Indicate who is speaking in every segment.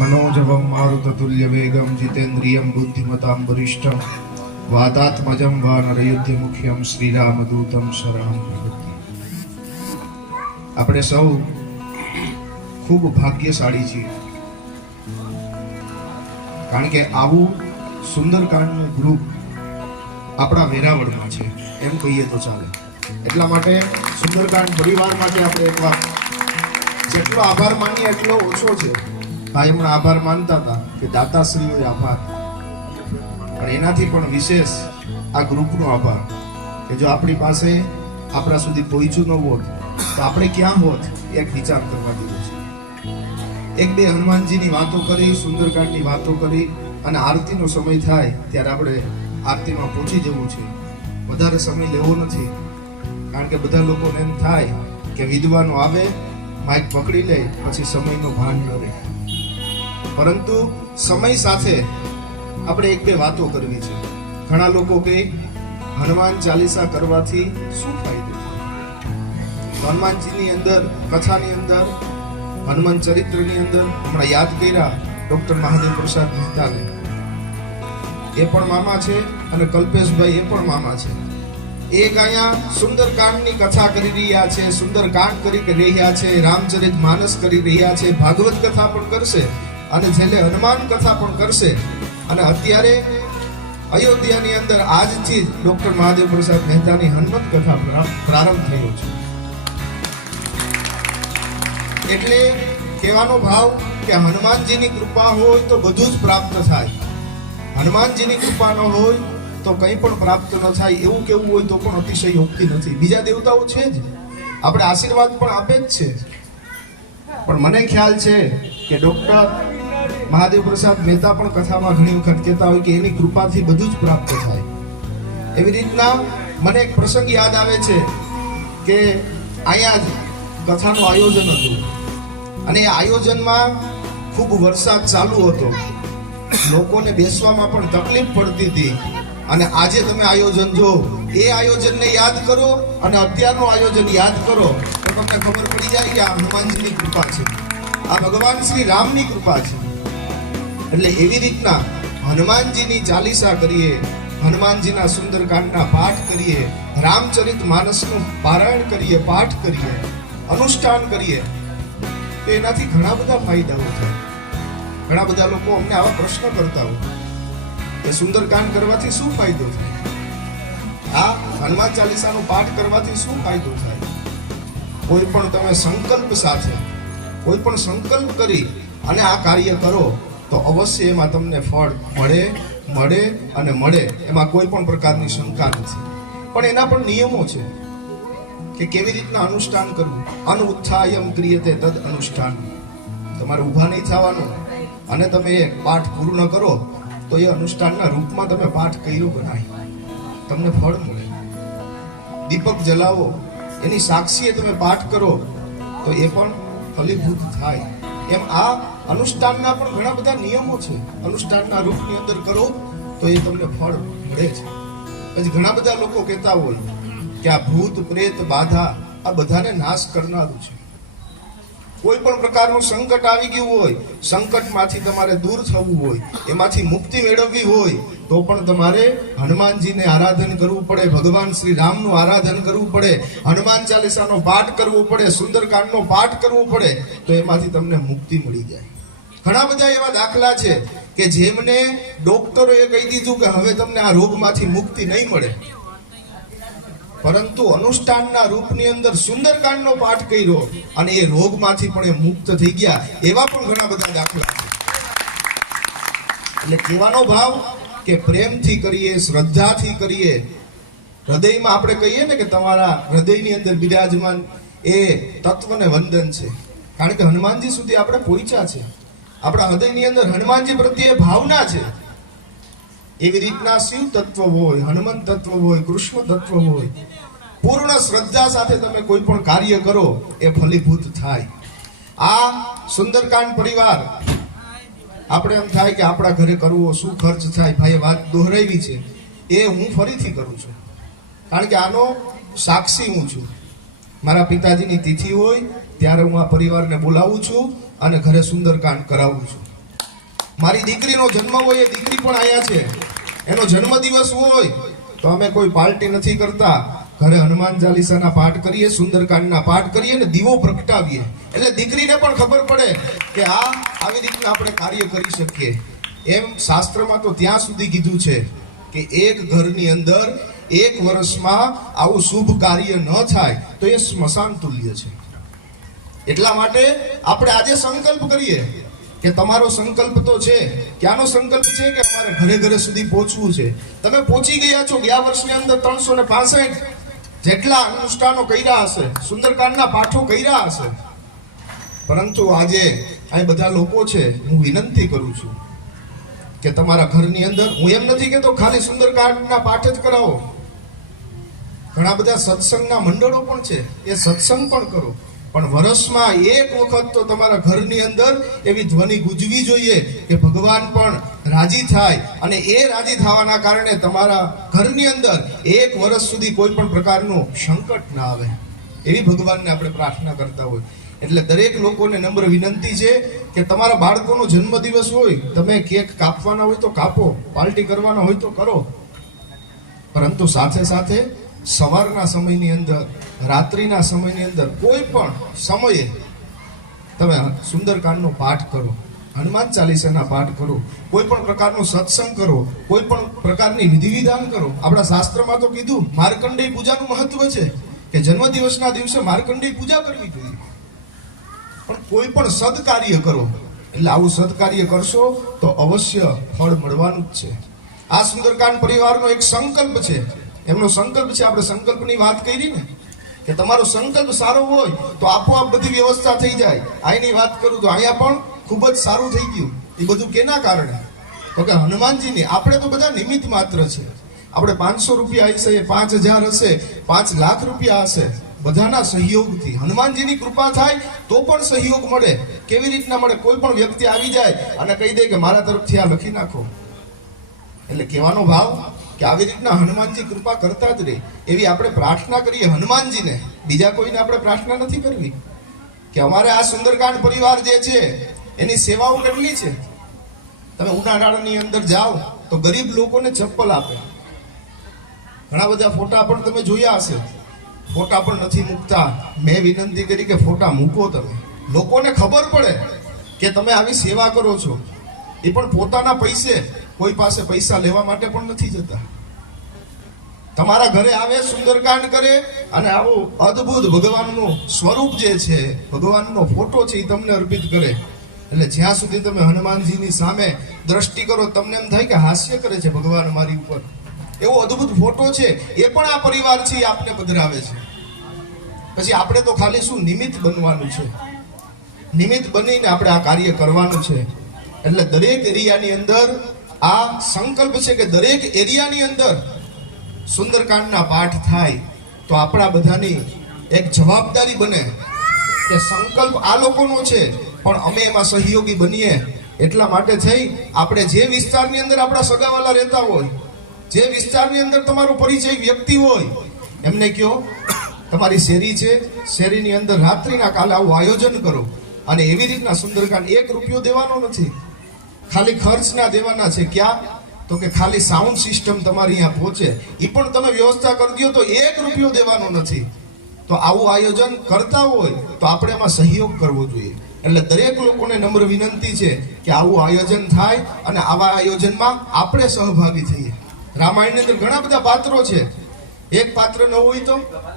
Speaker 1: मनोजवं मारुततुल्यवेगं जितेन्द्रियं बुद्धिमतां वरिष्ठं वातात्मजं वानरयुद्धमुख्यं શ્રીરામદૂતમ શરણં પ્રપદ્યે. આપણે સૌ ખૂબ ભાગ્યશાળી છીએ કારણ કે આવું સુંદરકાંડનું ગ્રુપ આપણા વેરાવળમાં છે એમ કહીએ તો ચાલે એટલા માટે સુંદરકાંડ પરિવાર માટે આપણે એકવાર જેટલો આભાર માનીએ એટલો ઓછો છે ભાઈ હમણાં આભાર માનતા હતા કે દાતાશ્રીઓએ આભાર. પણ એનાથી પણ વિશેષ આ ગ્રુપનો આભાર કે જો આપણી પાસે આપણા સુધી પહોંચ્યું ન હોત, તો આપણે ક્યાં હોત એક વિચાર કરવા દીધો છે. એક બે હનુમાનજીની વાતો કરી, સુંદરકાંડની વાતો કરી અને આરતીનો સમય થાય ત્યારે આપણે આરતીમાં પહોંચી જવું છે. વધારે સમય લેવો નથી. કારણ કે બધા લોકોને એમ થાય કે વિદ્વાનો આવે, માઇક પકડી લે, પછી સમયનો ભાન ન રહે. પરંતુ સમય સાથે આપણે એક બે વાતો કરવી છે. ઘણા લોકો કે હનુમાન ચાલીસા કરવાથી શું ફાયદો હનુમાનજીની અંદર, કથાની અંદર, હનુમાન ચરિત્રની અંદર હમણાં યાદ કર્યા ડોક્ટર મહાદેવ પ્રસાદ મહેતાને. એ પણ મામા છે અને કલ્પેશભાઈ એ પણ મામા છે. એક અહીંયા સુંદરકાંડની કથા કરી રહ્યા છે સુંદરકાંડ કરી રહ્યા છે, રામચરિત માનસ કરી રહ્યા છે, ભાગવત કથા પણ કરશે. અને છેલ્લે હનુમાન કથા પણ કરશે. અને અત્યારે અયોધ્યાની અંદર આજથી જ ડોક્ટર મહાદેવ પ્રસાદ મહેતાની હનુમત કથા પ્રા- પ્રારંભ થયો છે. એટલે કહેવાનો ભાવ કે હનુમાનજીની કૃપા હોય તો બધું જ પ્રાપ્ત થાય. હનુમાનજીની કૃપા ન હોય તો કંઈ પણ પ્રાપ્ત ન થાય, એવું કેવું હોય તો પણ અતિશય યોક્તિ નથી. બીજા દેવતાઓ છે જ. આપણે આશીર્વાદ પણ આપે જ છે. પણ મને ખ્યાલ છે કે ડોક્ટર મહાદેવ પ્રસાદ મહેતા પણ કથામાં ઘણી વખત કહેતા હોય કે એની કૃપાથી બધું જ પ્રાપ્ત થાય. એવી રીતના મને એક પ્રસંગ યાદ આવે છે કે અહીંયા જ કથાનું આયોજન હતું. અને એ આયોજનમાં ખૂબ વરસાદ ચાલુ હતો. લોકોને બેસવામાં પણ તકલીફ પડતી હતી. અને આજે તમે આયોજન જો, એ આયોજનને યાદ કરો અને અત્યારનું આયોજન યાદ કરો, તો તમને ખબર પડી જાય કે આ હનુમાનજીની કૃપા છે. આ ભગવાન શ્રી રામની કૃપા છે. એટલે એવી રીતના હનુમાનજીની ચાલીસા કરીએ, હનુમાનજીના સુંદરકાંડના પાઠ કરીએ, રામચરિત માનસનું પારાયણ કરીએ, પાઠ કરીએ, અનુષ્ઠાન કરીએ, તો એનાથી ઘણા બધા ફાયદાઓ થાય. ઘણા બધા લોકો અમને આવા પ્રશ્ન કરતા હોય. કે સુંદરકાંડ કરવાથી શું ફાયદો થાય? આ હનુમાન ચાલીસાનો પાઠ કરવાથી શું ફાયદો થાય? કોઈ પણ તમે સંકલ્પ સાથે, કોઈ પણ સંકલ્પ કરી અને આ કાર્ય કરો તો અવશ્ય એમાં તમને ફળ મળે મળે અને મળે. એમાં કોઈ પણ પ્રકારની શંકા નથી. પણ એના પણ નિયમો છે કે કેવી રીતના અનુષ્ઠાન કરવું? અનુત્થાયમ ક્રિયતે તદ અનુષ્ઠાન. તમારે ઊભા નહીં થવાનું. અને તમે એ પાઠ પૂર્ણ કરો, તો એ અનુષ્ઠાનના રૂપમાં તમે પાઠ કર્યો ગણાય. તમને ફળ મળે. દીપક જલાવો. એની સાક્ષીએ તમે પાઠ કરો, તો એ પણ ફલીભૂત થાય. એમ આ અનુષ્ઠાનના પણ ઘણા બધા નિયમો છે. અનુષ્ઠાનના રૂપની અંદર કરો તો એ તમને ફળ મળે છે. પછી ઘણા બધા લોકો કહેતા હોય કે આ ભૂત, પ્રેત, બાધા આ બધાને નાશ કરનારું છે. કોઈ પણ પ્રકારનું સંકટ આવી ગયું હોય, સંકટમાંથી તમારે દૂર થવું હોય, એમાંથી મુક્તિ મેળવવી હોય, તો પણ તમારે હનુમાનજીને આરાધન કરવું પડે, ભગવાન શ્રી રામનું આરાધન કરવું પડે, હનુમાન ચાલીસાનો પાઠ કરવો પડે, સુંદરકાંડનો પાઠ કરવો પડે, તો એમાંથી તમને મુક્તિ મળી જાય. ઘણા બધા એવા દાખલા છે કે જેમને ડોક્ટરોએ કહી દીધું કે હવે તમને આ રોગમાંથી મુક્તિ નહીં મળે. પરંતુ અનુષ્ઠાનના રૂપની અંદર સુંદરકાંડનો પાઠ કર્યો અને એ રોગમાંથી પણ એ મુક્ત થઈ ગયા. એવા પણ ઘણા બધા દાખલા છે. એટલે કહેવાનો ભાવ કે પ્રેમથી કરીએ, શ્રદ્ધાથી કરીએ. હૃદયમાં આપણે કહીએ ને કે તમારા હૃદયની અંદર બિરાજમાન એ તત્વને વંદન છે. કારણ કે હનુમાનજી સુધી આપણે પહોંચ્યા છે. આપણા હૃદયની અંદર હનુમાનજી પ્રત્યે ભાવના છે. એવી રીતના શિવ તત્વ હોય, હનુમાન તત્વ હોય, કૃષ્ણ તત્વ હોય, પૂર્ણ શ્રદ્ધા સાથે તમે કોઈ પણ કાર્ય કરો, એ ફલીભૂત થાય. આ સુંદરકાંડ પરિવાર, આપણે એમ થાય કે આપણા ઘરે કરવો, શું ખર્ચ થાય ભાઈ વાત દોહરાવી છે, એ હું ફરીથી કરું છું. કારણ કે આનો સાક્ષી હું છું. મારા પિતાજીની તિથિ હોય ત્યારે હું આ પરિવારને બોલાવું છું અને ઘરે સુંદરકાંડ કરાવું છું. મારી દીકરીનો જન્મ હોય એ દીકરી પણ આવ્યા છે. એનો જન્મદિવસ હોય તો અમે કોઈ પાર્ટી નથી કરતા. ઘરે હનુમાન ચાલીસાના પાઠ કરીએ સુંદરકાંડના પાઠ કરીએ અને દીવો પ્રગટાવીએ. એટલે દીકરીને પણ ખબર પડે કે આ આવી રીતના આપણે કાર્ય કરી શકીએ. એમ શાસ્ત્રમાં તો ત્યાં સુધી કીધું છે કે એક ઘરની અંદર એક વર્ષમાં આવું શુભ કાર્ય ન થાય તો એ સ્મશાન તુલ્ય છે. એટલા માટે આપણે આજે સંકલ્પ કરીએ કે તમારો સંકલ્પ તો છે. ક્યાંનો સંકલ્પ છે કે અમારે ઘરે ઘરે સુધી પહોંચવું છે? તમે પહોંચી ગયા છો ગયા વર્ષની અંદર ત્રણસો ને પાસઠ. જેટલા અનુષ્ઠાનો કર્યા હશે, સુંદરકાંડના પાઠો કર્યા હશે. પરંતુ આજે આ બધા લોકો છે, હું વિનંતી કરું છું કે તમારા ઘરની અંદર, હું એમ નથી કહેતો ખાલી સુંદરકાંડના પાઠ જ કરાવો. ઘણા બધા સત્સંગના મંડળો પણ છે, એ સત્સંગ પણ કરો. પણ વર્ષમાં એક વખત તો તમારા ઘરની અંદર એવી ધ્વનિ ગુજવી જોઈએ કે ભગવાન પણ રાજી થાય અને એ રાજી થવાના કારણે તમારા ઘરની અંદર એક વર્ષ સુધી કોઈ પણ પ્રકારનું સંકટ ના આવે. એવી ભગવાનને આપણે પ્રાર્થના કરતા હોય. એટલે દરેક લોકોને નમ્ર વિનંતી છે કે તમારા બાળકોનો જન્મદિવસ હોય, તમે કેક કાપવાના હોય તો કાપો, પાર્ટી કરવાના હોય તો કરો. પરંતુ સાથે સાથે સવારના સમયની અંદર, રાત્રિના સમયની અંદર કોઈ પણ સમયે તમે સુંદરકાંડનો પાઠ કરો, હનુમાન ચાલીસાના પાઠ કરો, કોઈ પણ પ્રકારનો સત્સંગ કરો, કોઈ પણ પ્રકારની વિધિ વિધાન કરો. આપણા શાસ્ત્રમાં તો કીધું, માર્કંડેય પૂજાનું મહત્વ છે કે જન્મદિવસના દિવસે માર્કંડેય પૂજા કરવી જોઈએ. પણ કોઈ પણ સદકાર્ય કરો, એટલે આવું સદકાર્ય કરશો તો અવશ્ય ફળ મળવાનું જ છે. આ સુંદરકાંડ પરિવારનો એક સંકલ્પ છે એમનો સંકલ્પ છે, આપણે સંકલ્પની વાત કરી ને, કે તમારો સંકલ્પ સારો હોય તો આપોઆપ બધી વ્યવસ્થા થઈ જાય. અહીંની વાત કરું તો અહીંયા પણ ખૂબ જ સારું થઈ ગયું. એ બધું કેના કારણે? તો કે હનુમાનજીની, આપણે તો બધા નિમિત્ત માત્ર છે. આપણે પાંચસો રૂપિયા હશે, પાંચ હજાર હશે, પાંચ લાખ રૂપિયા હશે. બધાના સહયોગથી. હનુમાનજીની કૃપા થાય તો પણ સહયોગ મળે. કેવી રીતના મળે? કોઈ પણ વ્યક્તિ આવી જાય અને કહી દે કે મારા તરફથી આ લખી નાખો. એટલે કહેવાનો ભાવ કે આવી રીતના હનુમાનજી કૃપા કરતા જ રહે. એવી આપણે પ્રાર્થના કરીએ હનુમાનજીને. બીજા કોઈને આપણે પ્રાર્થના નથી કરવી. કે અમારે આ સુંદરકાંડ પરિવાર જે છે, એની સેવાઓ કેટલી છે? તમે ઉનાળાની અંદર જાઓ તો ગરીબ લોકોને ચપ્પલ આપે. ઘણા બધા ફોટા પણ તમે જોયા હશે. ફોટા પણ નથી મૂકતા. મેં વિનંતી કરી કે ફોટા મૂકો તમે. લોકોને ખબર પડે કે તમે આવી સેવા કરો છો. એ પણ પોતાના પૈસે. કોઈ પાસે પૈસા લેવા માટે પણ નથી જતા. તમારા ઘરે આવે, સુંદરકાંડ કરે અને આવું અદ્ભુત ભગવાનનું સ્વરૂપ જે છે, ભગવાનનો ફોટો છે એ તમને અર્પિત કરે. એટલે જ્યાં સુધી તમે હનુમાનજીની સામે દ્રષ્ટિ કરો, તમને એમ થાય કે હાસ્ય કરે છે ભગવાન મારી ઉપર. એવો અદ્ભુત ફોટો છે, એ પણ આ પરિવાર છે આપને પધરાવે છે. પછી આપણે તો ખાલી શું નિમિત્ત બનવાનું છે? નિમિત્ત બનીને આપણે આ કાર્ય કરવાનું છે. એટલે દરેક એરિયાની અંદર આ સંકલ્પ છે કે દરેક એરિયાની અંદર સુંદરકાંડના પાઠ થાય તો આપણા બધાની એક જવાબદારી બને કે સંકલ્પ આ લોકોનો છે, પણ અમે એમાં સહયોગી બનીએ. એટલા માટે થઈ આપણે જે વિસ્તારની અંદર આપણા સગાવાલા રહેતા હોય, જે વિસ્તારની અંદર તમારો પરિચય વ્યક્તિ હોય, એમને કયો તમારી શેરી છે, શેરીની અંદર રાત્રિના કાલે આવું આયોજન કરો. અને એવી રીતના સુંદરકાંડ એક રૂપિયો દેવાનો નથી. ખાલી ખર્ચના દેવાના છે ક્યાં? તો કે ખાલી સાઉન્ડ સિસ્ટમ તમારી અહીંયા પહોંચે. એ પણ તમે વ્યવસ્થા કરી દો તો એક રૂપિયો દેવાનો નથી. તો આવું આયોજન કરતા હોય તો આપણે એમાં સહયોગ કરવો જોઈએ. એટલે દરેક લોકોને નમ્ર વિનંતી છે કે આવું આયોજન થાય અને આવા આયોજનમાં આપણે સહભાગી થઈએ. રામાયણની અંદર ઘણા બધા પાત્રો છે. એક પાત્ર ન હોય તો,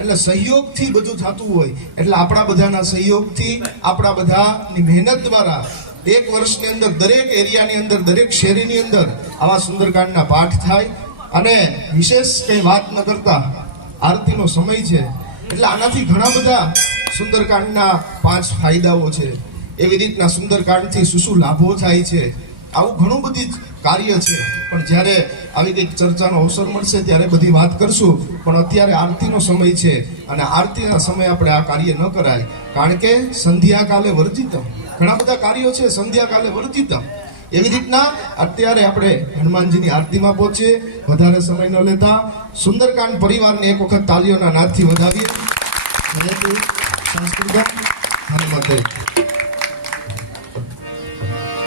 Speaker 1: એટલે સહયોગથી બધું થતું હોય. એટલે આપણા બધાના સહયોગથી આપણા બધાની મહેનત દ્વારા એક વર્ષની અંદર દરેક એરિયાની અંદર, દરેક શેરીની અંદર આવા સુંદરકાંડના પાઠ થાય અને વિશેષ કંઈ વાત ન કરતા આરતીનો સમય છે. એટલે આનાથી ઘણા બધા સુંદરકાંડના પાંચ ફાયદાઓ છે. એવી રીતના સુંદરકાંડથી શું શું લાભો થાય છે? આવું ઘણું બધી કાર્ય છે. પણ જ્યારે આવી કંઈક ચર્ચાનો અવસર મળશે ત્યારે બધી વાત કરશું. પણ અત્યારે આરતીનો સમય છે અને આરતીના સમયે આપણે આ કાર્ય ન કરાય. કારણ કે સંધ્યાકાલે વર્જિતમ. ઘણા બધા કાર્યો છે સંધ્યાકાલે વર્જિતમ. એવી રીતના અત્યારે આપણે હનુમાનજીની આરતીમાં પહોંચીએ. વધારે સમય ન લેતા સુંદરકાંડ પરિવારને એક વખત તાલીઓના નાદથી વધાવીએ. અને સંસ્કૃત હનુમતે